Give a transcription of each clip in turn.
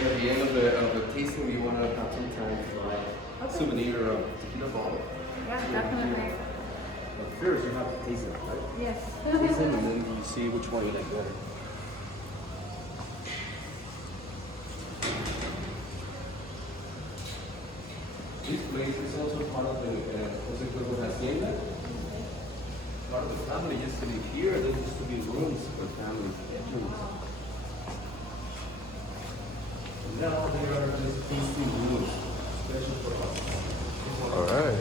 At the end of the tasting, we want to have some time for souvenir of tequila bottle. Yeah, definitely. But first, you have to taste it, right? Yes. Taste it, and then you see which one you like better. This place is also part of the Cuervo Hacienda. Part of the family used to live here. There used to be rooms for family bedrooms. And now there are just tasting rooms, special for us. All right.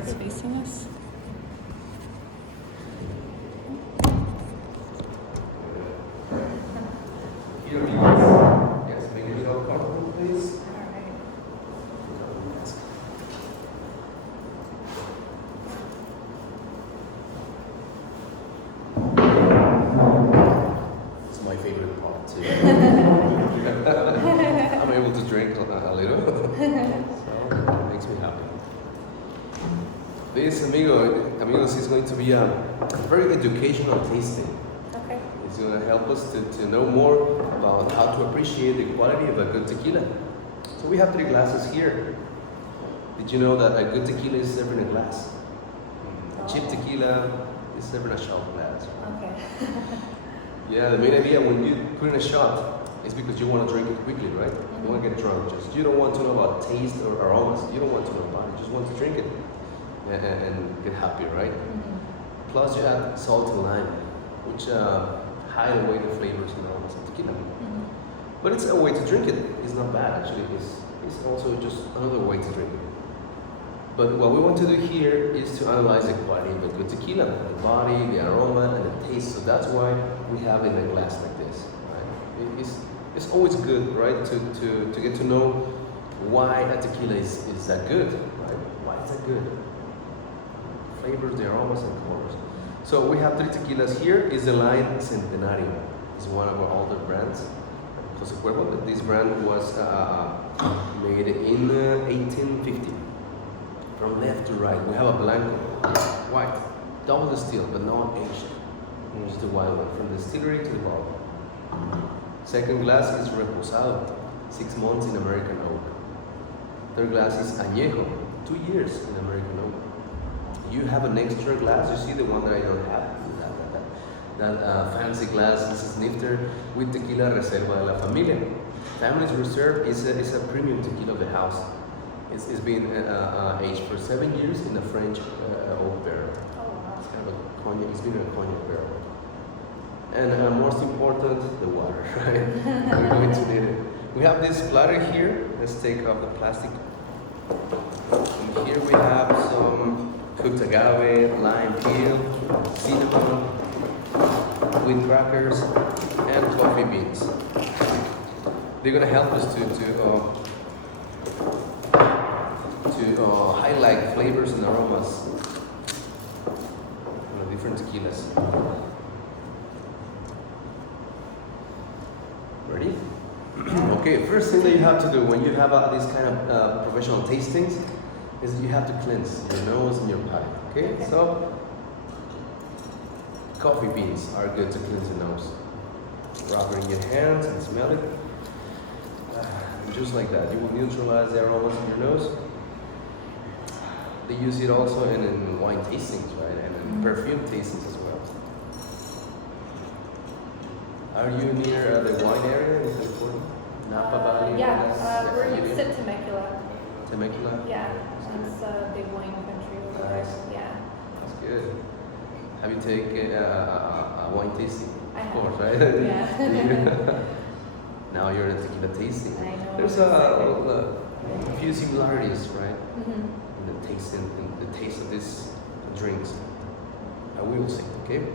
It's facing us. Here we go. Yes, make it all comfortable, please. It's my favorite part too. I'm able to drink a little, so it makes me happy. This amigos is going to be a very educational tasting. Okay. It's going to help us to know more about how to appreciate the quality of a good tequila. So we have 3 glasses here. Did you know that a good tequila is served in a glass? A cheap tequila is served in a shot glass. Okay. Yeah, the main idea when you put in a shot is because you want to drink it quickly, right? You want to get drunk. Just you don't want to know about taste or aromas. You don't want to know about it. You just want to drink it and get happy, right? Plus you add salt and lime, which hide away the flavors and aromas of tequila. But it's a way to drink it. It's not bad actually. It's also just another way to drink it. But what we want to do here is to analyze the quality of a good tequila, the body, the aroma, and the taste. So that's why we have it in a glass like this. Right? It's always good, right, to get to know why a tequila is that good, right? Why is that good? Flavors, the aromas, and colors. So we have 3 tequilas here. Is the line Centenario. It's one of our older brands. Cuervo. This brand was made in 1850. From left to right, we have a blanco, white, double distilled, but not aged. It's the white one, from the distillery to the bottle. Second glass is reposado, 6 months in American oak. Third glass is añejo, 2 years in American oak. You have an extra glass. You see the one that I don't have. That fancy glass. This is Nifter with tequila Reserva de la Familia. Family's Reserve is a premium tequila of the house. It's been aged for 7 years in a French oak barrel. It's kind of a cognac. It's been in a cognac barrel. And most important, the water. Right? We're going to need it. We have this platter here. Let's take off the plastic. And here we have some cooked agave, lime peel, cinnamon, wheat crackers, and coffee beans. They're gonna help us to highlight flavors and aromas in the different tequilas. Ready? Okay, first thing that you have to do when you have this kind of professional tastings is that you have to cleanse your nose and your palate. Okay, so coffee beans are good to cleanse the nose. Rub it in your hands and smell it. Just like that, you will neutralize the aromas in your nose. They use it also in wine tastings, right, and in perfume tastings as well. Are you near the wine area in California? Napa Valley? We're next to Tequila. Tequila? Yeah, it's a big wine country over there. Nice. Yeah. That's good. Have you taken a wine tasting? I have. Of course, right? Yeah. Now you're in a tequila tasting. I know. There's a few similarities, right? In the taste of these drinks. I will say, okay?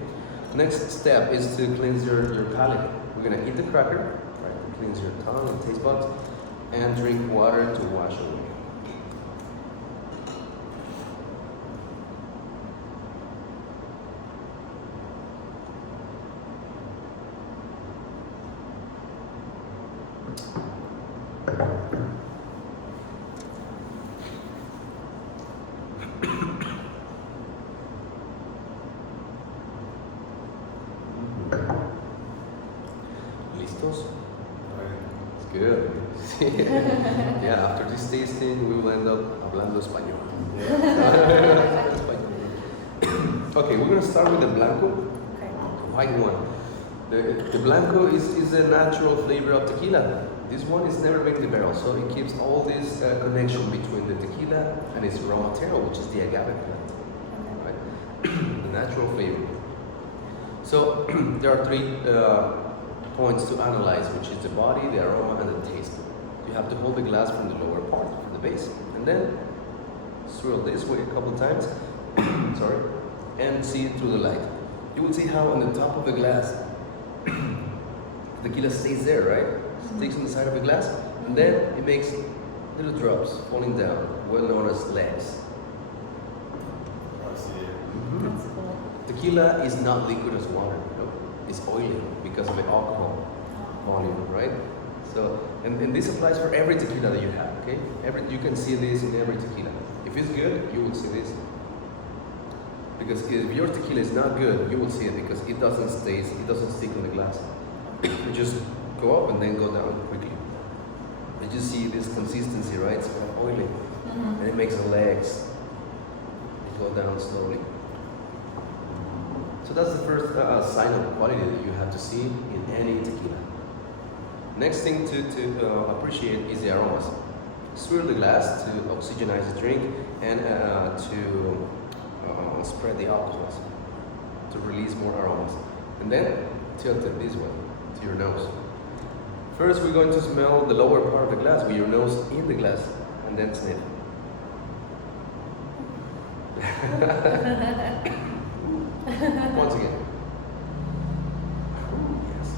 Next step is to cleanse your palate. We're gonna eat the cracker, right? To cleanse your tongue and taste buds, and drink water to wash away. Yeah, after this tasting, we will end up hablando español. Okay, we're gonna start with the blanco, Okay. the white one. The blanco is a natural flavor of tequila. This one is never been in the barrel, so it keeps all this connection between the tequila and its raw material, which is the agave plant, right? The natural flavor. So there are three points to analyze, which is the body, the aroma, and the taste. You have to hold the glass from the lower part, from the base, and then swirl this way a couple times, sorry, and see it through the light. You will see how on the top of the glass, the tequila stays there, right? Sticks on the side of the glass, and then it makes little drops falling down, well known as legs. That's cool. Tequila is not liquid as water, you know? It's oily because of the alcohol volume, right? So, and this applies for every tequila that you have, okay? You can see this in every tequila. If it's good, you will see this. Because if your tequila is not good, you will see it because it doesn't stick on the glass. You just go up and then go down quickly. You just see this consistency, right? It's kind of oily. And it makes the legs go down slowly. So that's the first sign of quality that you have to see in any tequila. Next thing to appreciate is the aromas. Swirl the glass to oxygenize the drink and to spread the alcohols, to release more aromas. And then tilt it this way to your nose. First, we're going to smell the lower part of the glass with your nose in the glass, and then sniff. Once again. Yes.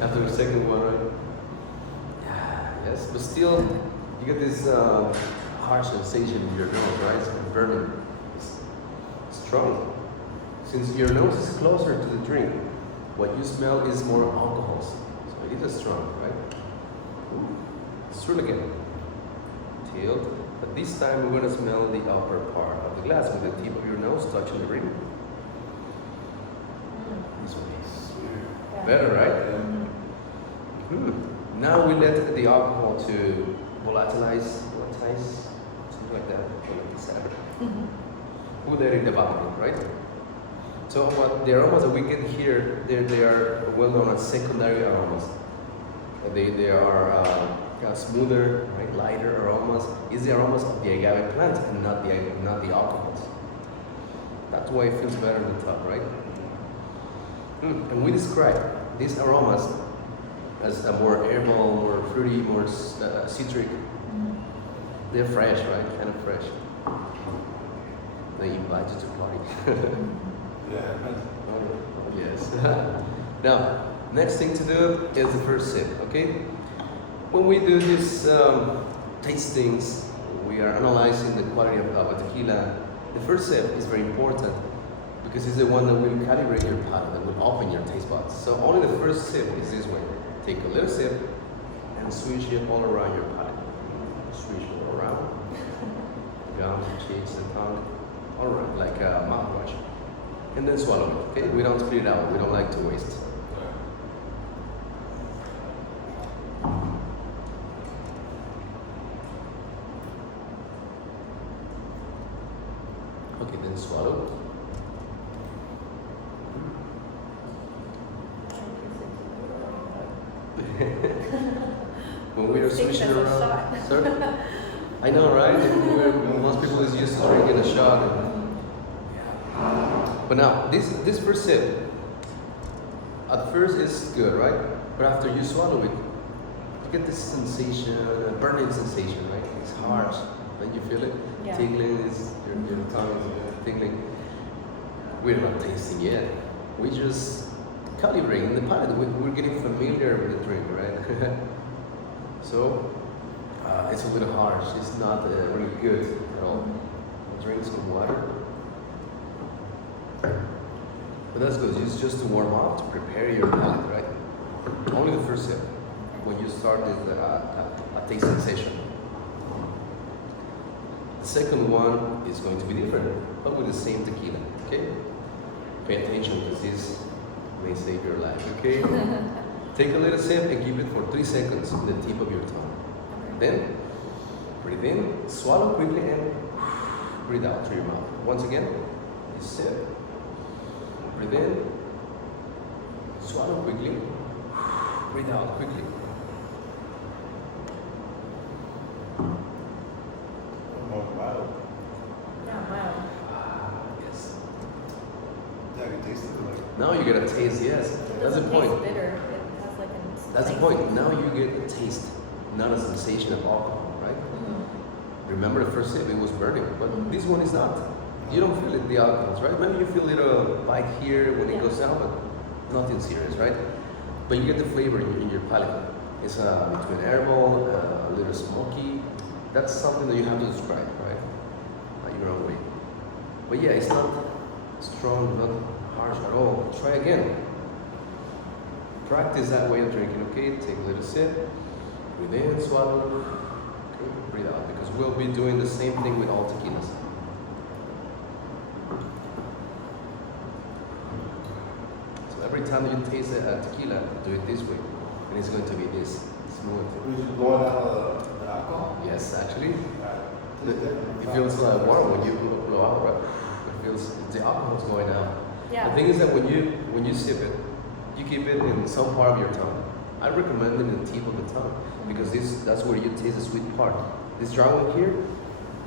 After the second one, right? Yeah, yes, but still, you get this harsh sensation in your nose, right? It's burning. It's strong. Since your nose is closer to the drink, what you smell is more alcohols. So it is strong, right? Swirl again. Tilt. But this time we're going to smell the upper part of the glass with the tip of your nose touching the rim. This way. Better, right? Now we let the alcohol to volatilize, something like that. We let it evaporate, right? So what the aromas that we get here, they are well known as secondary aromas. They are smoother, right, lighter aromas. Is the aromas of the agave plant and not the alcohols. That's why it feels better on the top, right? And we describe these aromas as a more herbal, more fruity, more citric. They're fresh, right? Kind of fresh. They invite you to party. Yeah. Oh, yes. Now, next thing to do is the first sip, okay? When we do these tastings, we are analyzing the quality of a tequila. The first sip is very important because it's the one that will calibrate your palate, that will open your taste buds. So only the first sip is this way. Take a little sip and swish it all around your palate. Swish it all around. Gums, cheeks, and tongue. All around, like a mouthwash. And then swallow it, okay? We don't spit it out. We don't like to waste. Okay, then swallow. When we are swishing around, sorry? I know, right? Most people is used to drinking a shot. But now, this first sip, at first it's good, right? But after you swallow it, you get this sensation, a burning sensation, right? It's harsh. Like you feel it? Yeah. Tingling, your tongue is tingling. We're not tasting yet. We're just calibrating the palate. We're getting familiar with the drink, right? So, it's a little harsh. It's not really good at all. Drink some water. But that's good. It's just to warm up, to prepare your palate, right? Only the first sip when you start a tasting session. The second one is going to be different, but with the same tequila, okay? Pay attention because this may save your life, okay? Take a little sip and keep it for 3 seconds in the tip of your tongue. Then, breathe in, swallow quickly, and breathe out through your mouth. Once again, you sip, breathe in, swallow quickly, breathe out quickly. More mild. Yeah, mild. Yes. Yeah, you taste it like. Now you get a taste, yes. It That's the doesn't point. taste bitter. It has like a That's the nice point. taste. Now you get a taste, not a sensation of alcohol, right? Mhm. Remember the first sip, it was burning, but Mhm. this one is not. You don't feel it, the alcohols, right? Maybe you feel a little bite here when it Yeah. goes down, but nothing serious, right? But you get the flavor in your palate. It's between herbal, a little smoky. That's something that you have to describe, right? Your own way. But yeah, it's not strong, not harsh at all. Try again. Practice that way of drinking, okay? Take a little sip, breathe in, swallow, okay, breathe out. Because we'll be doing the same thing with all tequilas. So every time that you taste a tequila, do it this way. And it's going to be this smooth. We just blowing out the alcohol? Yes, actually. Right. It feels like water when you blow out, right? It feels the alcohol's going out. Yeah. The thing is that when you sip it, you keep it in some part of your tongue. I recommend it in the tip of the tongue because that's where you taste the sweet part. This dry one here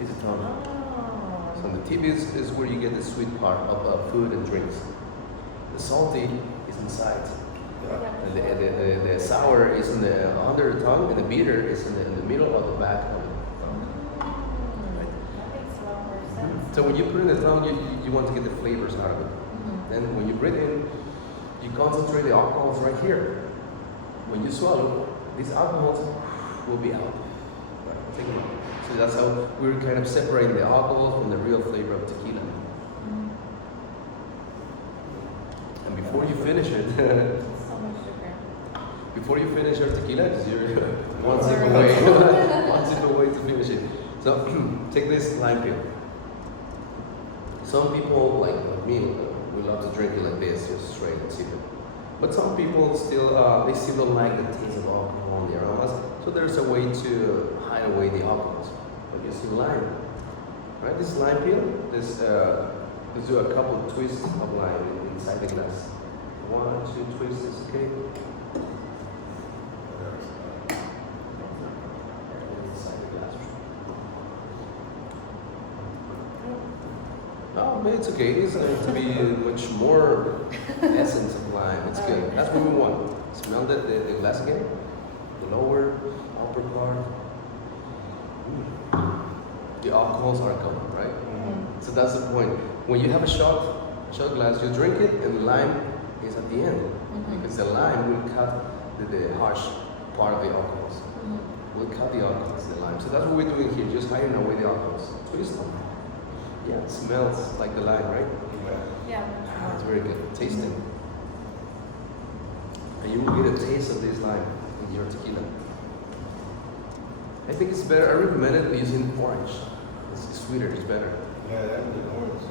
is the tongue. Oh. So the tip is where you get the sweet part of food and drinks. The salty is inside. Yeah. And the sour is in the under the tongue, and the bitter is in the middle of the back of the tongue. Right. That makes a lot more sense. So when you put it in the tongue, you want to get the flavors out of it. Mhm. Then when you breathe in, you concentrate the alcohols right here. When you swallow, these alcohols will be out. Right, take them out. So that's how we're kind of separating the alcohol from the real flavor of tequila. Mhm. And before you finish it, So much sugar. before you finish your tequila, because you're one sip Sorry. away, one sip away to finish it. So take this lime peel. Some people, like me, we love to drink it like this, just straight and sip it. But some people still, they still don't like the taste of alcohol and the aromas. So there's a way to hide away the alcohols. But you see lime, right? This lime peel, let's do a couple of twists of lime inside the glass. 1, 2 twists, okay? Inside the glass. Oh, but it's okay. It's going to be much more essence of lime. It's good. That's what we want. Smell the glass again. The lower, upper part. The alcohols are coming, right? Mm-hmm. So that's the point. When you have a shot glass, you drink it, and the lime is at the end. Mhm. Because the lime will cut the harsh part of the alcohols. Mhm. We'll cut the alcohols, the lime. So that's what we're doing here, just hiding away the alcohols. Twist them. Yeah, it smells like the lime, right? Yeah. Ah, it's very good. Taste it. And you will get a taste of this lime in your tequila. I think it's better. I recommend it using orange. It's sweeter, it's better. Yeah, that's the orange.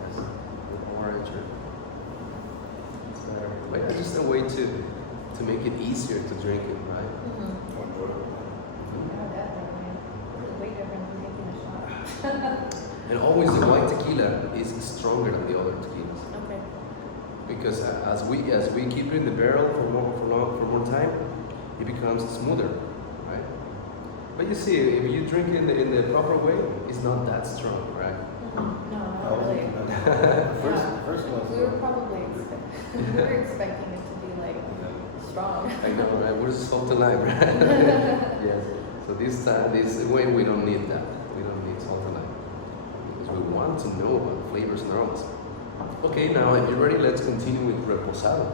Yes, with orange or it's better. But yeah, just a way to make it easier to drink it, right? Mhm. Yeah, definitely. It's way different from taking a shot. And always the white tequila is stronger than the other tequilas. Okay. Because as we keep it in the barrel for more time, it becomes smoother, right? But you see, if you drink it in the proper way, it's not that strong, right? Mhm. No, not really. First We one. were probably we were expecting it to be like strong. I know, right? We're salt and lime, right? Yes. So this way we don't need that. We don't need salt and lime because we want to know about flavors and aromas. Okay, now if you're ready, let's continue with reposado.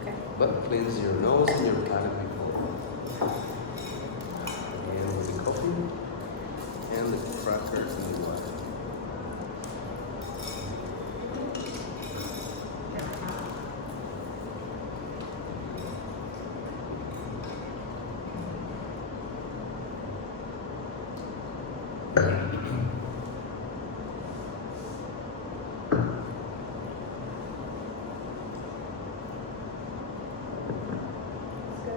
Okay. But cleanse your nose and your palate before. And with the coffee and the crackers and the water. It's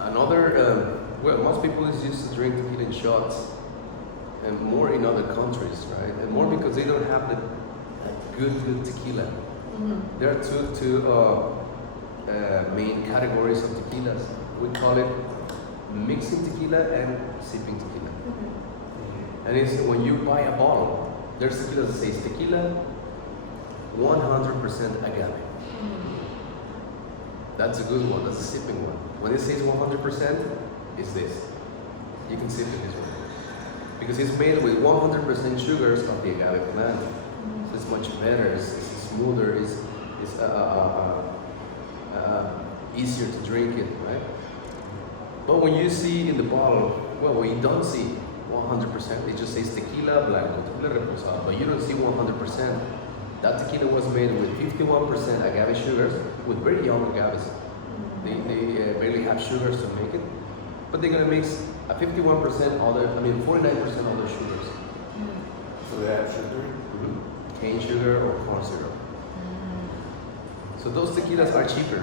Another, well, most people is used to drink tequila in shots, and more in other countries, right? And more because they don't have the good tequila. Mm-hmm. There are two main categories of tequilas. We call it mixing tequila and sipping tequila. Mm-hmm. And it's when you buy a bottle, there's tequila that says tequila 100% agave. That's a good one. That's a sipping one. When it says 100%, it's this. You can sip it this way because it's made with 100% sugars of the agave plant. So it's much better. It's smoother. It's easier to drink it, right? But when you see in the bottle, well, when you don't see 100%, it just says tequila blanco, tequila reposado, but you don't see 100%. That tequila was made with 51% agave sugars, with very young agaves. They barely have sugars to make it, but they're gonna mix a 51% other, 49% other sugars. So they have sugar? Cane sugar or corn syrup. So those tequilas are cheaper.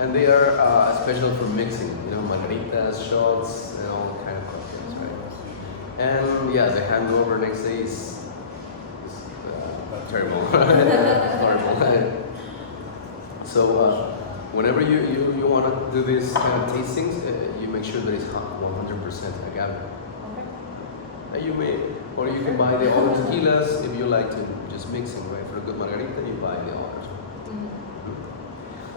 And they are special for mixing, margaritas, shots, and all kind of cocktails, right? And yeah, the hangover next day is terrible. It's horrible. So whenever you want to do this kind of tastings, you make sure that it's 100% agave. Okay. And you may, or you can buy the other tequilas if you like to just mix them, right? For a good margarita, you buy the others.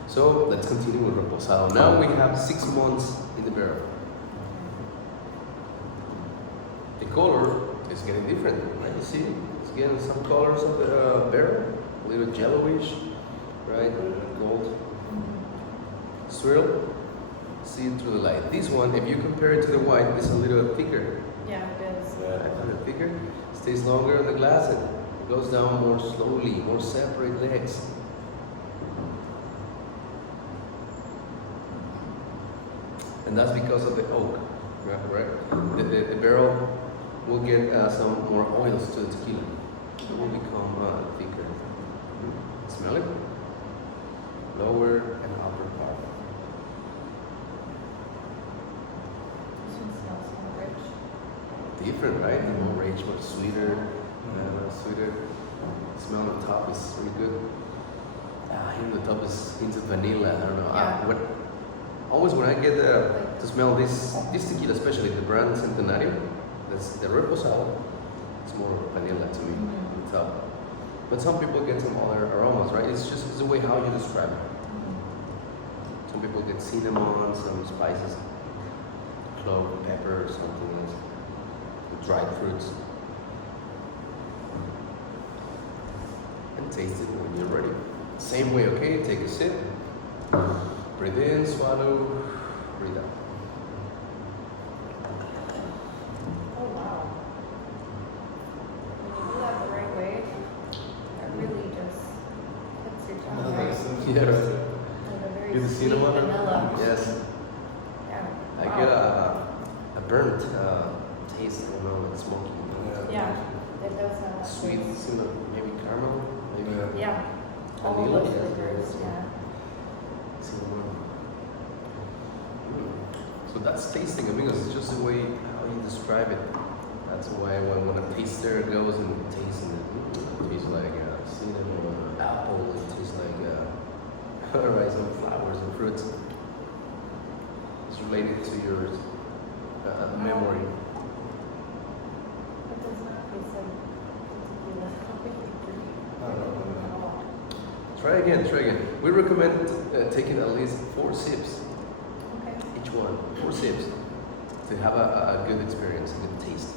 So let's continue with reposado. Now we have 6 months in the barrel. The color is getting different, right? You see, it's getting some colors of the barrel, a little yellowish, right? Gold. Swirl, see it through the light. This one, if you compare it to the white, it's a little thicker. Yeah, it is. A little thicker, stays longer in the glass and goes down more slowly, more separate legs. And that's because of the oak, right? The barrel will get some more oils to the tequila. It will become thicker. Smell it? Lower and upper part. This one smells more rich. Different, right? More rich, more sweeter, sweeter. The smell on the top is really good. Here on the top is into vanilla. I don't know. Yeah. Always when I get to smell this tequila, especially the brand Centenario, that's the reposado, it's more vanilla to me on the top. But some people get some other aromas, right? It's the way how you describe it. Some people get cinnamon, some spices, clove, pepper, or something else, dried fruits. And taste it when you're ready. Same way, okay? Take a sip. Breathe in, swallow, breathe out. Oh wow. When you do that the right way, it really just hits your tongue, right? Yeah, right. Like a very Get the sweet cinnamon? vanilla. Yes. Yeah. I Wow. get a burnt taste, like smoky. Yeah, it does have that Sweet, taste. cinnamon, maybe caramel, maybe Yeah. All vanilla. of those Yeah. flavors, yeah. Cinnamon. So that's tasting, because it's just the way how you describe it. That's why when a taster goes and tastes it tastes like cinnamon, apple, it tastes like rising flowers and fruits. It's related to your memory. It does not taste like tequila. At all. Try again. We recommend taking at least 4 sips, Okay. each one, 4 sips, to have a good experience, a good taste.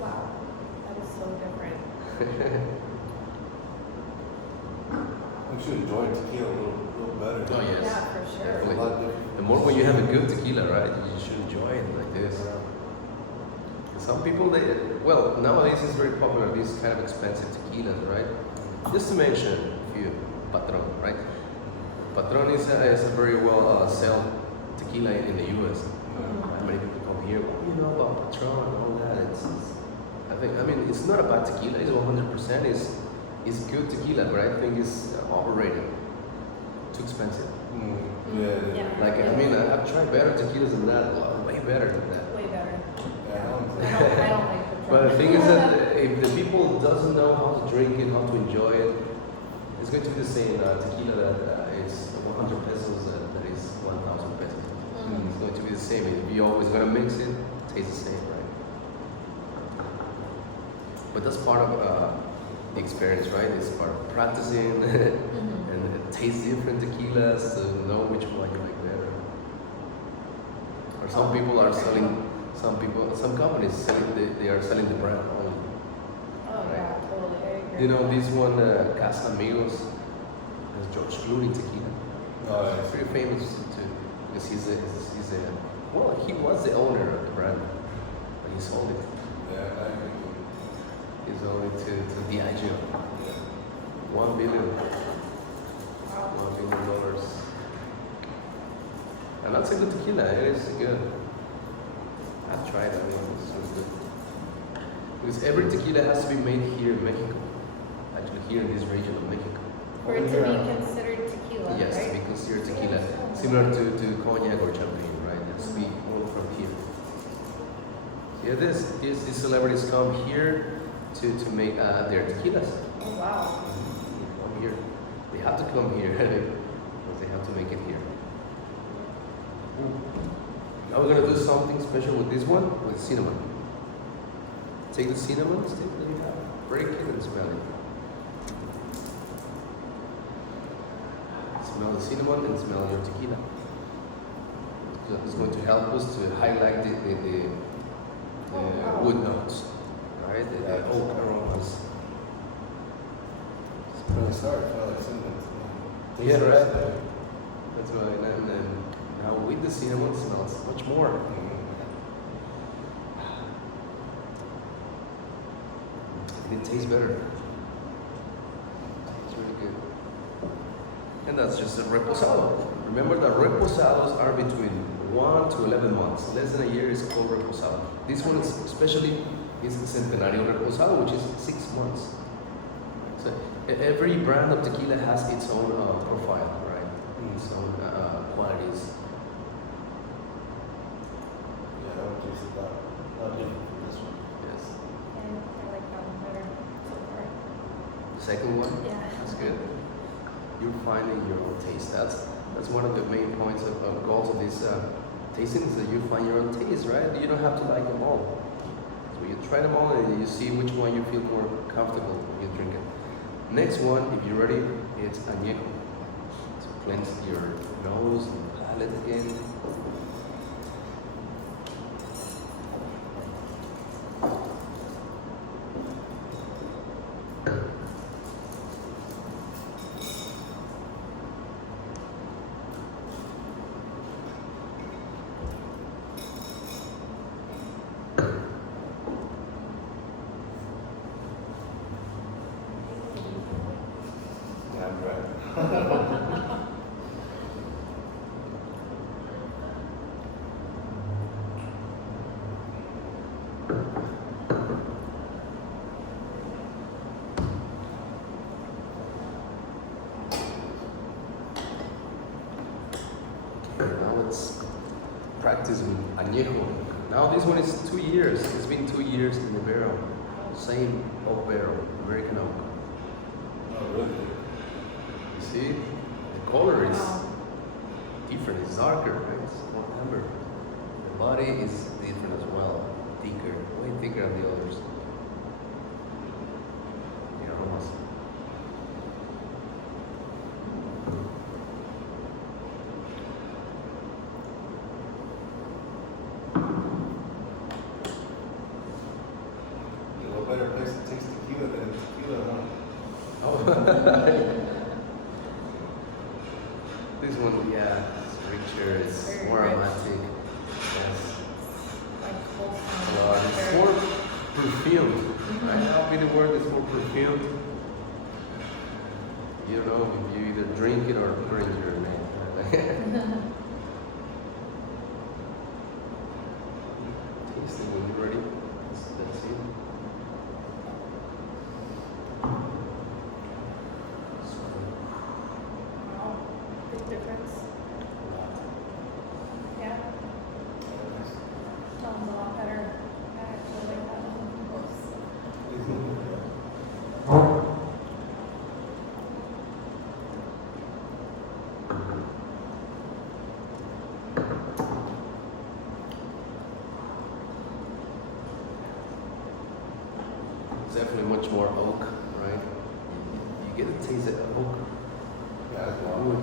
Wow, that is so different. We should enjoy tequila a little better. Oh, yes. Yeah, for sure. A Definitely. lot different. The more when you have a good tequila, right, you should enjoy it like this. Some people, nowadays it's very popular, these kind of expensive tequilas, right? Just to mention a few, Patron, right? Patron is a very well sell tequila in the US. Many people come here, oh, you know about Patron and all that. I mean, it's not about tequila. It's 100%. It's good tequila, but I think it's overrated. Too expensive. Yeah. Like, I mean, I've tried better tequilas than that. A lot, way better than that. Way better. Yeah, I don't I think. don't like the But the thing is that if the people doesn't know how to drink it, how to enjoy it, it's going to be the same tequila that is 100 pesos that is 1,000 pesos. Mhm. It's going to be the same. If you're always going to mix it, it tastes the same, right? But that's part of the experience, right? It's part of practicing Mhm. and taste different tequilas to know which one you like better. Or some people are selling, some companies they are selling the brand only. Oh yeah, totally. I agree. You know, this one, Casa Amigos, has George Clooney tequila. Oh, It's pretty famous too, because well, he was the owner of the brand, but he sold it. yeah, I agree. He sold it to Diageo. $1 billion. Wow. $1 billion. And that's a good tequila. It is good. I've tried it. I mean, it's really good. Because every tequila has to be made here in Mexico. Actually, here in this region of Mexico. For it to be considered tequila, Yes, to right? be considered tequila, similar to cognac or champagne, right? It has to be all from here. Yeah, these celebrities come here to make their tequilas. Oh wow. Come here. They have to come here because they have to make it here. Now we're gonna do something special with this one, with cinnamon. Take the cinnamon stick that you have, break it and smell it. Smell the cinnamon and smell your tequila. So it's going to help us to highlight the wood notes, right? The oak aromas. It's really sorry, I feel like cinnamon. Yeah, right. That's right. And then now with the cinnamon, it smells much more. And it tastes better. It's really good. And that's just a reposado. Remember that reposados are between 1 to 11 months. Less than a year is called reposado. This one is especially is the Centenario Reposado, which is 6 months. So every brand of tequila has its own profile, right? Its own qualities. Yeah, that one tastes a lot different from this one. Yes. I like that one better so far. The second one? Yeah. That's good. You're finding your own taste. That's one of the main points of goals of this tasting is that you find your own taste, right? You don't have to like them all. So you try them all and you see which one you feel more comfortable when you drink it. Next one, if you're ready, it's añejo. So cleanse your nose and palate again. Yeah, I'm right. Okay, now let's practice with añejo. Now this one is 2 years. It's been 2 years in the barrel. Same oak barrel, American oak. Oh, really? You see, the color is Wow. different. It's darker, right? It's more amber. The body is different as well, thicker, way thicker than the others. The aromas. No better place to taste tequila than tequila, huh? Oh, this one, yeah, it's richer. It's Very more rich. aromatic. Yes. Like It's wholesome. more perfumed. Right now, the word is more perfumed. You don't know if you either drink it or put it in your name. taste it when you're ready. That's it. Wow, big difference. Yeah, sounds a lot better. I actually like that one most. It's definitely much more oak, right? You get a taste of oak. Yeah, it's long. Wood.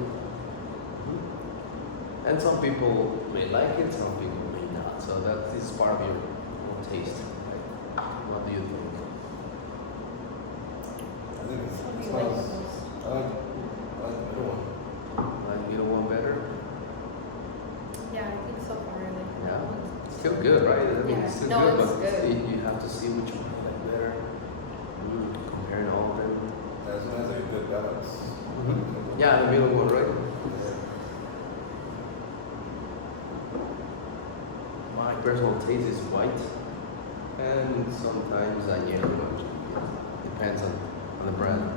And some people may like it, some people may not. So that is part of your own taste. Right? What do you think? I think it's, What do it you like the smells, most? I like the middle one. Like you know one better? Yeah, I think so far I like Yeah. that one. Still good, right? I mean, Yeah. it's still No, good, it's but good. you have to see which one you like better. Comparing all of them. As long as there's a good balance. Yeah, the middle one, right? My personal taste is white, and sometimes añejo. Depends on the brand.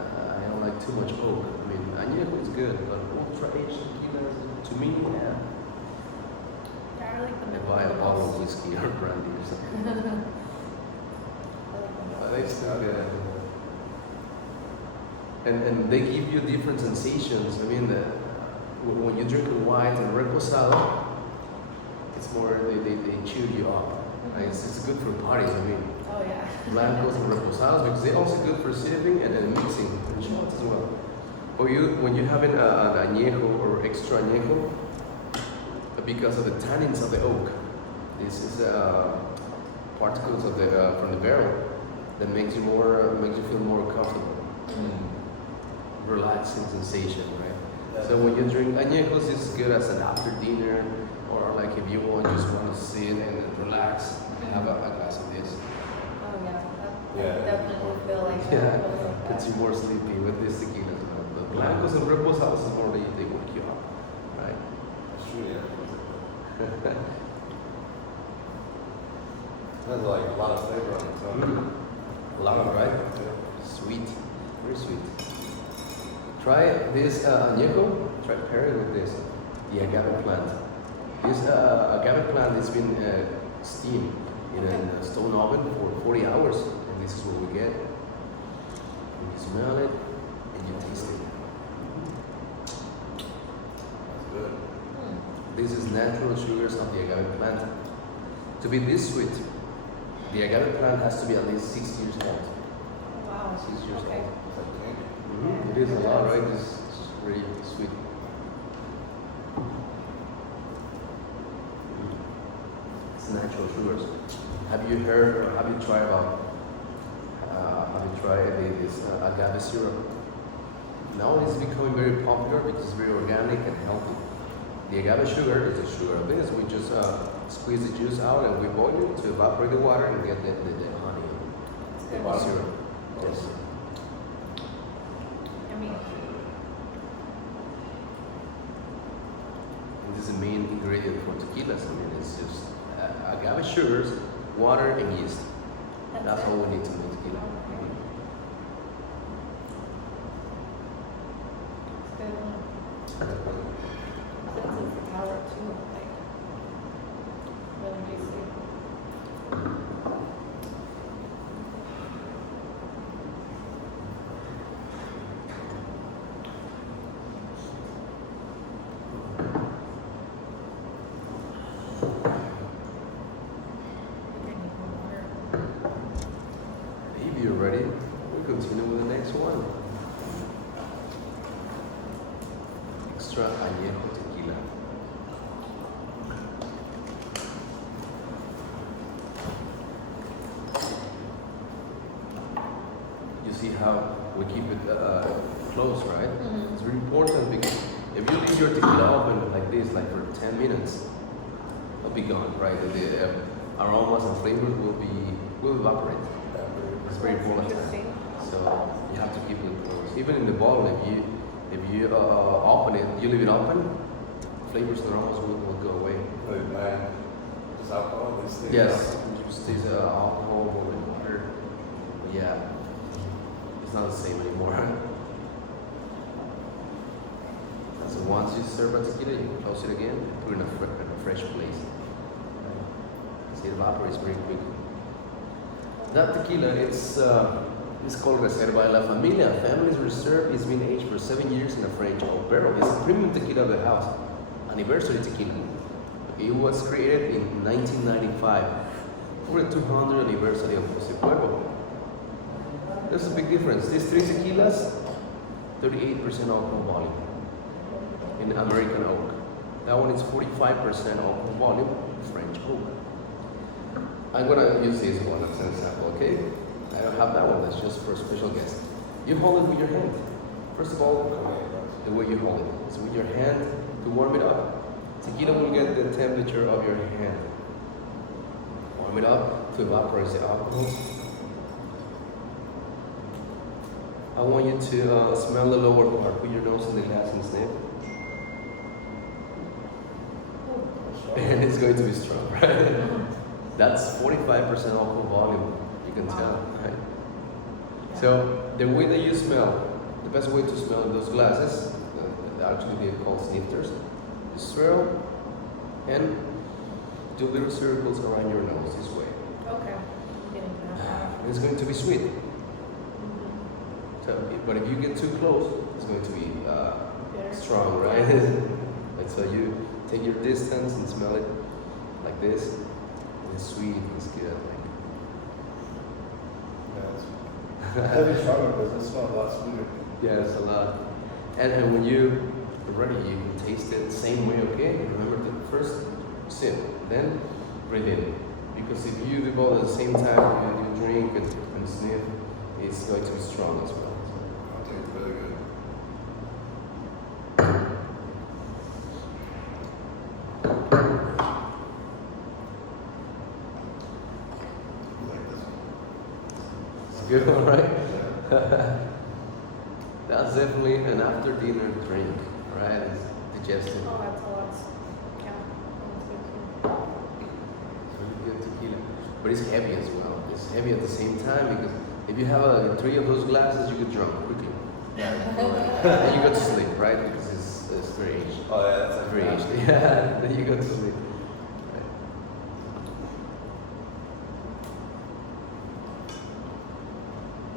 I don't like too much oak. I mean, añejo is good, but ultra aged tequila, to me, yeah. Yeah, I like the I middle buy a one the bottle most. of whiskey or brandy or something. I like the But middle. they still good. And they give you different sensations. I mean, when you drink a white and reposado, it's more, they cheer you up. Right? It's good for parties. I mean, Oh, yeah. blancos and reposados because they're also good for sipping and mixing and shots as well. But when you have an añejo or extra añejo, because of the tannins of the oak, this is particles of from the barrel that makes you feel more comfortable, relaxing sensation, right? So when you drink añejos, it's good as an after dinner, or like if you just want to sit and relax, have a glass of this. Oh, yeah. Yeah. That definitely feel like that. Yeah, Feels like gets that. you more sleepy with this tequila. The blancos and reposados is more they wake you up, right? It's true, yeah. There's like a lot of flavor on it, so. A lot of, right? Sweet, very sweet. Try this añejo. Try pairing with this, the agave plant. This agave plant has been steamed in a stone oven for 40 hours, and this is what we get. And you smell it, and you taste it. That's good. This is natural sugars of the agave plant. To be this sweet, the agave plant has to be at least 6 years old. Wow. 6 years Okay. old. It's like candy. It is a lot, right? It's really sweet. It's natural sugars. Have you heard or have you tried this agave syrup? Now it's becoming very popular because it's very organic and healthy. The agave sugar is a sugar. The thing is we just squeeze the juice out and we boil it to evaporate the water and get the honey, It's the good. syrup. Yes. Yummy. And this is the main ingredient for tequilas. I mean, it's just agave sugars, water, and yeast. That's it. all we need to make tequila. Okay. It's good. Since it's a power too, like really juicy. I think I need more water. If you're ready, we'll continue with the next one. Extra añejo tequila. You see how we keep it close, right? Mhm. It's very important because if you leave your tequila open like this, like for 10 minutes, it'll be gone, right? The aromas and flavors will evaporate. It's very That's volatile. interesting. So you have to keep it closed. Even in the bottle, if you open it, you leave it open, flavors and aromas will go away. Really bland. It's It's alcohol, they stay. Yes, just this alcohol with water. Yeah, it's not the same anymore. So once you serve a tequila, you close it again and put it in a fresh place. So it evaporates very quickly. That tequila, it's called Reserva de la Familia. Family's Reserve. It's been aged for 7 years in a French oak barrel. It's a premium tequila of the house. Anniversary tequila. It was created in 1995 for the 200th anniversary of Cuervo. There's a big difference. These three tequilas, 38% alcohol volume in American oak. That one is 45% alcohol volume, French oak. I'm gonna use this one as an example, okay? I don't have that one, that's just for a special guest. You hold it with your hand. First of all, the way you hold it. So with your hand to warm it up. Tequila will get the temperature of your hand. Warm it up to evaporate the alcohol. I want you to smell the lower part. Put your nose in the glass and sniff. And it's going to be strong, right? That's 45% alcohol volume. You can tell, right? So the way that you smell, the best way to smell those glasses, actually they're called snifters. You swirl and do little circles around your nose this way. Okay. I'm getting that. It's going to be sweet. So, but if you get too close, it's going to be strong, right? And so you take your distance and smell it like this. And it's sweet, it's good. Yeah, it's heavy stronger, but it smells a lot sweeter. Yeah, it's a lot. And when you're ready, you can taste it the same way, okay? Remember to first sip, then breathe in. Because if you do both at the same time and you drink and sniff, it's going to be strong as well. I'll take it really good. Like this one. It's good, all right? Yeah. That's definitely an after dinner drink, right? It's digestive. Oh, that's a lot. Yeah. It's really good tequila. But it's heavy as well. It's heavy at the same time because if you have 3 of those glasses, you get drunk quickly. And you go to sleep, right? Because it's very aged. Oh yeah, that's like Very aged. Yeah, then you go to sleep. Right.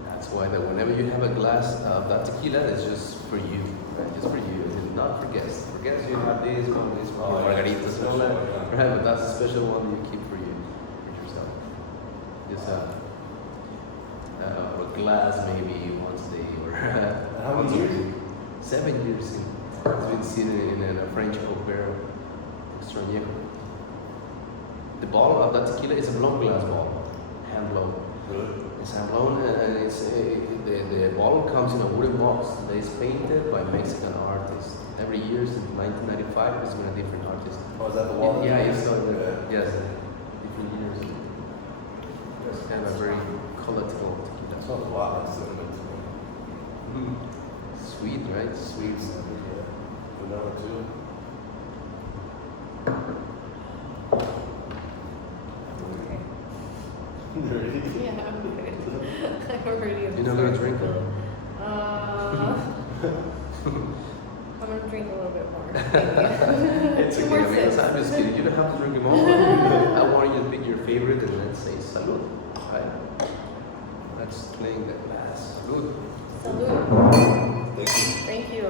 That's why that whenever you have a glass of that tequila, it's just for you, right? Just for you. It's not for guests. For guests, you have this one, this one, Oh, yeah, margaritas, it's a and all special that. one, yeah. Right, but that's a special one that you keep for you, for yourself. Just a glass maybe once a day or How many years? 7 years. It's been sitting in a French oak barrel, extrañejo. The bottle of that tequila is a blown glass bottle, hand blown. Really? It's hand blown, and the bottle comes in a wooden box that is painted by Mexican artists. Every year since 1995, it's been a different artist. Oh, is that the one? Yeah, you saw it. Yeah. Yes, different years. It's kind of a very colorful It tequila. smells a lot like cinnamon. Sweet, right? Sweet. Yeah. Vanilla too. Okay. Yeah, I'm good. I'm already. You're not gonna drink it? I'm gonna drink a little bit more. It's Two okay, more amigos. sips. I'm just kidding. You don't have to drink them all. I want you to pick your favorite and let's say salud. Right? Let's clean the glass. Salud. Salud. Thank you. Thank you.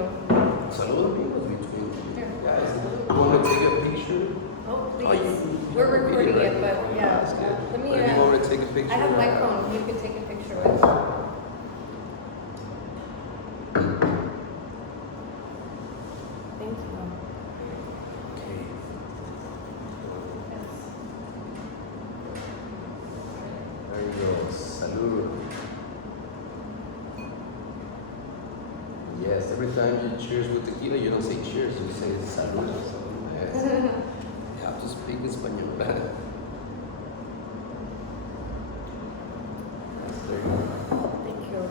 Salud amigos between Here. guys. You want to take a picture? Oh, Oh, please. We're recording right? it, but yeah. That's good. Let me. But if you want me to take a picture? I have my phone. You can take a picture with. Thank you. Okay. Yes. There you go. Salud. Yes, every time you cheers with tequila, you don't say cheers, you say salud. Yes. You have to speak Espanol. There you go. Thank you.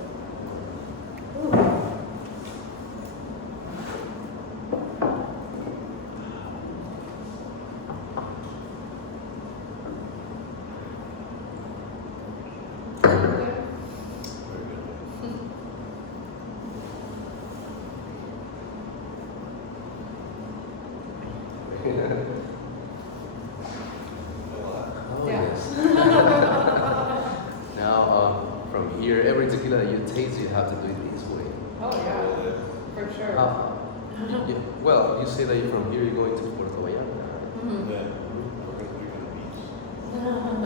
Oh, Yeah. yes. Now, from here, every tequila that you taste, you have to do it this way. Oh, yeah, for sure. Well, you say that you're from here, you're going to Puerto Vallarta. Mhm. Yeah. We're gonna be on the beach.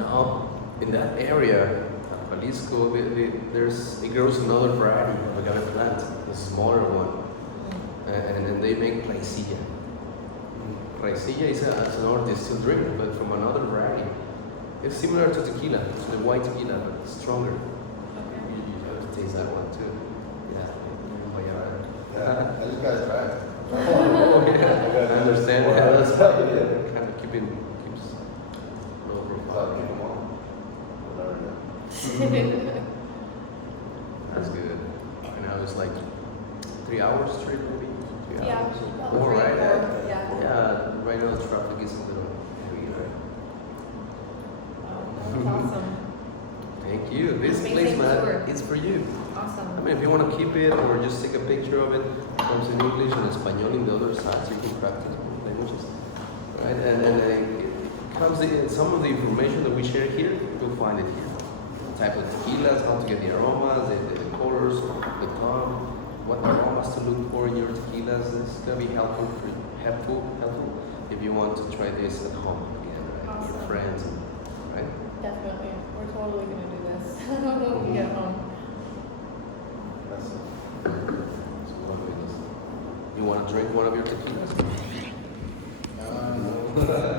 Now, in that area, Jalisco, it grows another variety of agave plant, a smaller one, and then they make plaisilla. Plaisilla is another distilled drink, but from another variety. It's similar to tequila, to the white tequila, but stronger. Okay. You have to taste that one too. Yeah. Vallarta. Yeah, I just gotta try it. Oh, yeah. I understand. Yeah, that's why kind of keeps low profile. That's good. And now it's like 3 hours trip maybe? 3 Yeah, hours. about More, 3 or right? 4, yeah. Yeah, right now the traffic is a little heavy, right? That's awesome. Thank you. This Amazing place, man, tour. it's for you. Awesome. I mean, if you want to keep it or just take a picture of it, it comes in English and Espanol in the other side, so you can practice both languages. Right? And it comes in some of the information that we share here, you'll find it here. The type of tequilas, how to get the aromas, the colors, the color, what aromas to look for in your tequilas. This is going to be helpful if you want to try this at home again, right? With your Awesome. friends, right? Definitely. We're totally going to do this when we get home. That's So what do we do? You want to drink one of your tequilas? no.